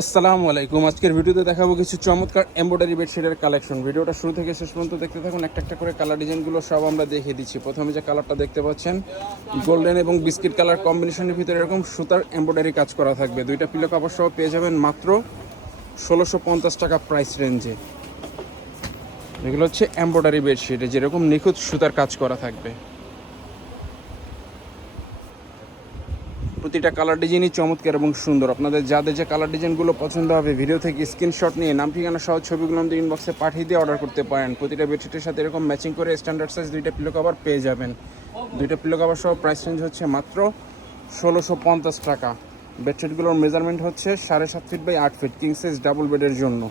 আসসালামু আলাইকুম। আজকের ভিডিওতে দেখাবো কিছু চমৎকার এমব্রয়ডারি বেডশিটের কালেকশন। ভিডিওটা শুরু থেকে শেষ পর্যন্ত দেখতে থাকুন। একটা একটা করে কালার ডিজাইনগুলো সব আমরা দেখিয়ে দিচ্ছি। প্রথমে যে কালারটা দেখতে পাচ্ছেন গোল্ডেন এবং বিস্কিট কালার কম্বিনেশনের ভিতরে এরকম সুতার এমব্রয়ডারি কাজ করা থাকবে। দুইটা পিলো কাপড় সহ পেয়ে যাবেন মাত্র ১৬৫০ টাকা প্রাইস রেঞ্জে। এগুলো হচ্ছে এমব্রয়ডারি বেডশিটে যেরকম নিখুঁত সুতার কাজ করা থাকবে। প্রতিটা কালার ডিজাইনই চমৎকার এবং সুন্দর। আপনাদের যাদের যে কালার ডিজাইনগুলো পছন্দ হবে ভিডিও থেকে স্ক্রিনশট নিয়ে নাম ঠিকানা সহ ছবিগুলো আমাদের ইনবক্সে পাঠিয়ে দিয়ে অর্ডার করতে পারেন। প্রতিটা বেডশিটের সাথে এরকম ম্যাচিং করে স্ট্যান্ডার্ড সাইজ দুইটা পিলো কভার পেয়ে যাবেন। দুইটা পিলো কভার সহ প্রাইস রেঞ্জ হচ্ছে মাত্র ১৬৫০ টাকা। বেডশিটগুলোর মেজারমেন্ট হচ্ছে ৭.৫ feet by ৮ feet, king size double বেডের জন্য।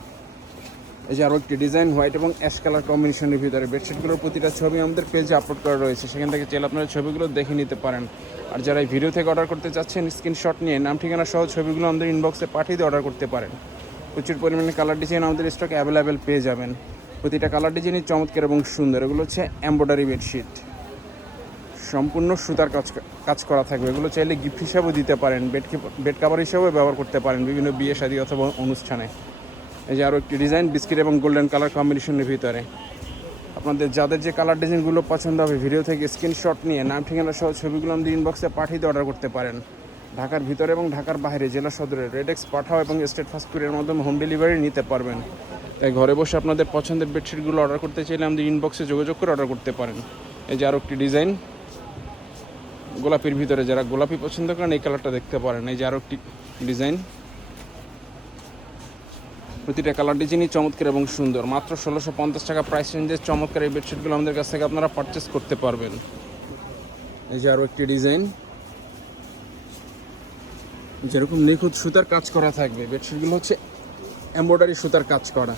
এই যে আরও একটি ডিজাইন হোয়াইট এবং অ্যাশ কালার কম্বিনেশনের ভিতরে। বেডশিটগুলোর প্রতিটা ছবি আমাদের পেজে আপলোড করা রয়েছে, সেখান থেকে চাইলে আপনারা ছবিগুলো দেখে নিতে পারেন। আর যারা এই ভিডিও থেকে অর্ডার করতে চাচ্ছেন স্ক্রিনশট নিয়ে নাম ঠিকানা সহ ছবিগুলো আমাদের ইনবক্সে পাঠিয়ে দিয়ে অর্ডার করতে পারেন। প্রচুর পরিমাণে কালার ডিজাইন আমাদের স্টকে অ্যাভেলেবেল পেয়ে যাবেন। প্রতিটা কালার ডিজাইনই চমৎকার এবং সুন্দর। এগুলো হচ্ছে এমব্রয়ডারি বেডশিট, সম্পূর্ণ সুতার কাজ করা থাকবে। এগুলো চাইলে গিফট হিসাবেও দিতে পারেন, বেড কাভার হিসাবেও ব্যবহার করতে পারেন বিভিন্ন বিয়ে শাদী অথবা অনুষ্ঠানে। এই যে আরও একটি ডিজাইন বিস্কিট এবং গোল্ডেন কালার কম্বিনেশনের ভিতরে। আপনাদের যাদের যে কালার ডিজাইনগুলো পছন্দ হবে ভিডিও থেকে স্ক্রিনশট নিয়ে নাম ঠিকানা সহ ছবিগুলো আমাদের ইনবক্সে পাঠিয়ে দিয়ে অর্ডার করতে পারেন। ঢাকার ভিতরে এবং ঢাকার বাইরে জেলা সদরে রেডেক্স পাঠাও এবং স্টেট ফাস্ট ফুডের মাধ্যমে হোম ডেলিভারি নিতে পারবেন। তাই ঘরে বসে আপনাদের পছন্দের বেডশিটগুলো অর্ডার করতে চাইলে আমাদের ইনবক্সে যোগাযোগ করে অর্ডার করতে পারেন। এই যে আরও একটি ডিজাইন গোলাপির ভিতরে, যারা গোলাপি পছন্দ করেন এই কালারটা দেখতে পারেন। এই যে আরও একটি ডিজাইন, প্রতিটা কালার ডিজাইনই চমৎকার এবং সুন্দর। মাত্র ১৬৫০ টাকা প্রাইস রেঞ্জের চমৎকার এই বেডশিটগুলো আমাদের কাছ থেকে আপনারা পারচেস করতে পারবেন। এই যে আরও একটি ডিজাইন যেরকম নিখুঁত সুতার কাজ করা থাকবে। বেডশিটগুলো হচ্ছে এমব্রয়ডারি সুতার কাজ করা।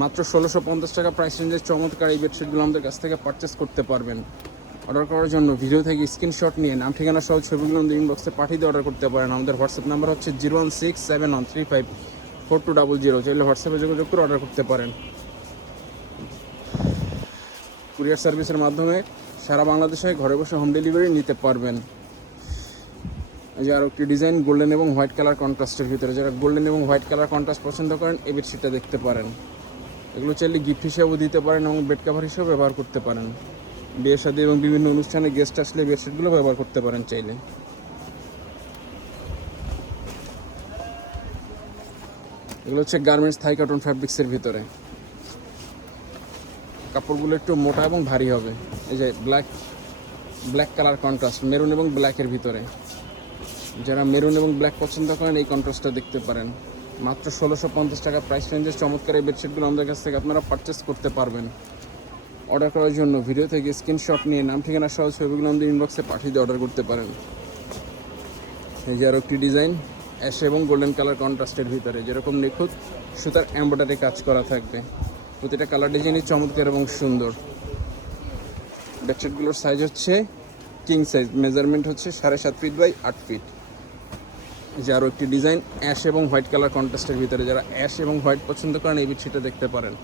মাত্র ১৬৫০ টাকা প্রাইস রেঞ্জের চমৎকার এই বেডশিটগুলো আমাদের কাছ থেকে পারচেস করতে পারবেন। অর্ডার করার জন্য ভিডিও থেকে স্ক্রিনশট নিয়ে নাম ঠিকানা সহ ছবিগুলো আমাদের ইনবক্সে পাঠিয়ে দিয়ে অর্ডার করতে পারেন। আমাদের হোয়াটসঅ্যাপ নাম্বার হচ্ছে 01671354200। চাইলে হোয়াটসঅ্যাপে যোগাযোগ করে অর্ডার করতে পারেন। কুরিয়ার সার্ভিসের মাধ্যমে সারা বাংলাদেশে ঘরে বসে হোম ডেলিভারি নিতে পারবেন। এই যে আরও একটি ডিজাইন গোল্ডেন এবং হোয়াইট কালার কন্ট্রাস্টের ভিতরে। যারা গোল্ডেন এবং হোয়াইট কালার কন্ট্রাস্ট পছন্দ করেন এই বেডশিটটা দেখতে পারেন। এগুলো চাইলে গিফট হিসেবেও দিতে পারেন এবং বেড কাভার হিসেবেও ব্যবহার করতে পারেন। বিয়ে শাদী এবং বিভিন্ন অনুষ্ঠানে গেস্ট আসলে বেডশিটগুলো ব্যবহার করতে পারেন চাইলে। এগুলো হচ্ছে গার্মেন্টস থাই কটন ফ্যাব্রিক্সের ভিতরে। কাপড়গুলো একটু মোটা এবং ভারী হবে। এই যে ব্ল্যাক কালার কন্ট্রাস্ট, মেরুন এবং ব্ল্যাকের ভিতরে। যারা মেরুন এবং ব্ল্যাক পছন্দ করেন এই কন্ট্রাস্টটা দেখতে পারেন। মাত্র ১৬৫০ টাকা প্রাইস রেঞ্জের চমৎকার এই বেডশিটগুলো আমাদের কাছ থেকে আপনারা পারচেস করতে পারবেন। অর্ডার করার জন্য ভিডিও থেকে স্ক্রিনশট নিয়ে নাম ঠিকানা সহ ছবিগুলো আমাদের ইনবক্সে পাঠিয়ে দিয়ে অর্ডার করতে পারেন। এই যে আরও একটি ডিজাইন অ্যাশ এবং গোল্ডেন কালার কন্ট্রাস্টের ভিতরে, যেরকম নিখুঁত সুতার এমব্রয়ডারি কাজ করা থাকবে। প্রতিটা কালার ডিজাইনই চমৎকার এবং সুন্দর। বেডশিটগুলোর সাইজ হচ্ছে কিং সাইজ, মেজারমেন্ট হচ্ছে ৭.৫ ফিট বাই ৮ ফিট। যে আরও একটি ডিজাইন অ্যাশ এবং হোয়াইট কালার কন্ট্রাস্টের ভিতরে। যারা অ্যাশ এবং হোয়াইট পছন্দ করেন এই বেডশিটটা দেখতে পারেন।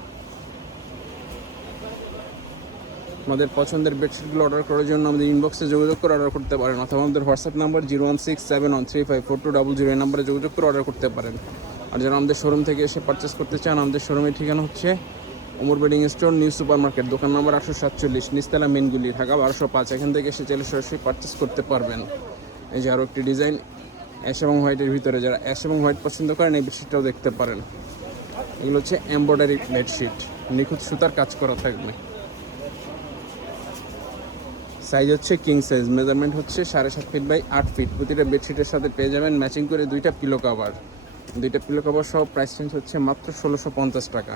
আমাদের পছন্দের বেডশিটগুলো অর্ডার করার জন্য আমাদের ইনবক্সে যোগাযোগ করে অর্ডার করতে পারেন, অথবা আমাদের হোয়াটসঅ্যাপ নাম্বার 01671354200 এই নাম্বারে যোগাযোগ করে অর্ডার করতে পারেন। আর যারা আমাদের শোরুম থেকে এসে পারচেস করতে চান, আমাদের শোরুমের ঠিকানা হচ্ছে Omar bedding store, new super market, দোকান নাম্বার 847, নিচতলা মেনগুলি, ঢাকা ১২০৫। এখান থেকে এসে চাইলে সরাসরি পারচেস করতে পারবেন। এই যে আরও একটি ডিজাইন অ্যাশ এবং হোয়াইটের ভিতরে। যারা অ্যাশ এবং হোয়াইট পছন্দ করেন এই বেডশিটটাও দেখতে পারেন। এগুলো হচ্ছে এমব্রয়ডারি বেডশিট, নিখুঁত সুতার কাজ করা থাকবে। সাইজ হচ্ছে কিং সাইজ, মেজারমেন্ট হচ্ছে ৭.৫ ফিট বাই ৮ ফিট। প্রতিটা বেডশিটের সাথে পেয়ে যাবেন ম্যাচিং করে দুইটা পিলো কাভার। দুইটা পিলো কাভার সহ প্রাইস রেঞ্জ হচ্ছে মাত্র ১৬৫০ টাকা।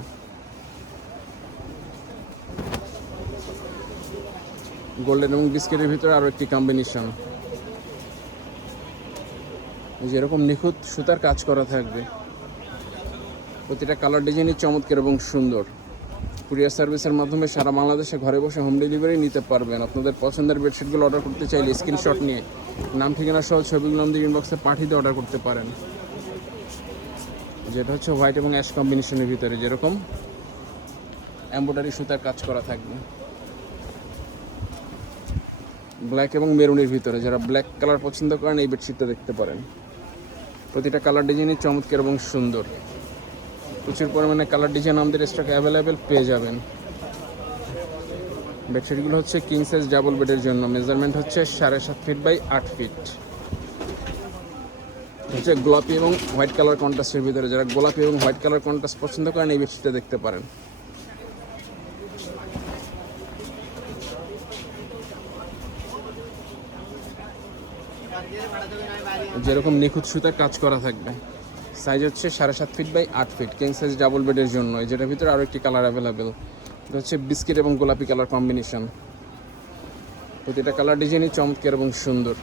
গোল্ডেন এবং বিস্কিটের ভিতরে আরও একটি কম্বিনেশন, যেরকম নিখুঁত সুতার কাজ করা থাকবে। প্রতিটা কালার ডিজাইনই চমৎকার এবং সুন্দর। কুরিয়ার সার্ভিসের মাধ্যমে সারা বাংলাদেশে ঘরে বসে হোম ডেলিভারি নিতে পারবেন। আপনাদের পছন্দের বেডশিটগুলো অর্ডার করতে চাইলে স্ক্রিনশট নিয়ে নাম ঠিকানা সহ ছবিগুলো আমাদের ইনবক্সে পাঠিয়ে দিয়ে অর্ডার করতে পারেন। যেটা হচ্ছে হোয়াইট এবং অ্যাশ কম্বিনেশনের ভিতরে, যেরকম এমব্রয়ডারি সুতার কাজ করা থাকবে। ব্ল্যাক এবং মেরুনের ভিতরে, যারা ব্ল্যাক কালার পছন্দ করেন এই বেডশিটটা দেখতে পারেন। প্রতিটা কালার ডিজাইনই চমৎকার এবং সুন্দর। প্রচুর পরিমাণে কালার ডিজাইন আমাদের স্টক অ্যাভেলেবেল পেয়ে যাবেন। বেডশিটগুলো হচ্ছে কিং সাইজ ডাবল বেডের জন্য, মেজারমেন্ট হচ্ছে 7.5 ফিট বাই 8 ফিট। হচ্ছে গোলাপি এবং হোয়াইট কালার কন্ট্রাস্টের ভিতরে, যারা গোলাপি এবং হোয়াইট কালার কন্ট্রাস্ট পছন্দ করেন এই বেডশিটটা দেখতে পারেন। যেরকম নিখুঁত সুতার কাজ করা থাকবে। সাইজ হচ্ছে 7.5 feet by 8 feet, king size double বেডের জন্য। যেটার ভিতরে আরও একটি কালার অ্যাভেলেবেল, এটা হচ্ছে বিস্কিট এবং গোলাপি কালার কম্বিনেশন। প্রতিটা কালার ডিজাইনই চমৎকার এবং সুন্দর।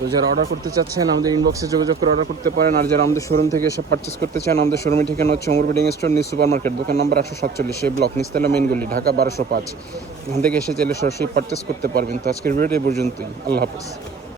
তো যারা অর্ডার করতে চাচ্ছেন আমাদের ইনবক্সে যোগাযোগ করে অর্ডার করতে পারেন। আর যারা আমাদের শোরুম থেকে এসে পারচেস করতে চান, আমাদের শোরুমের ঠিকানা হচ্ছে Omar bedding store, new super market, দোকান নম্বর 847, সেই ব্লক, নিচতলা মেইন গলি, ঢাকা 1205। এখান থেকে এসে চাইলে সরাসরি পারচেস করতে পারবেন। তো আজকের ভিডিওটি এই পর্যন্তই। আল্লাহ হাফেজ।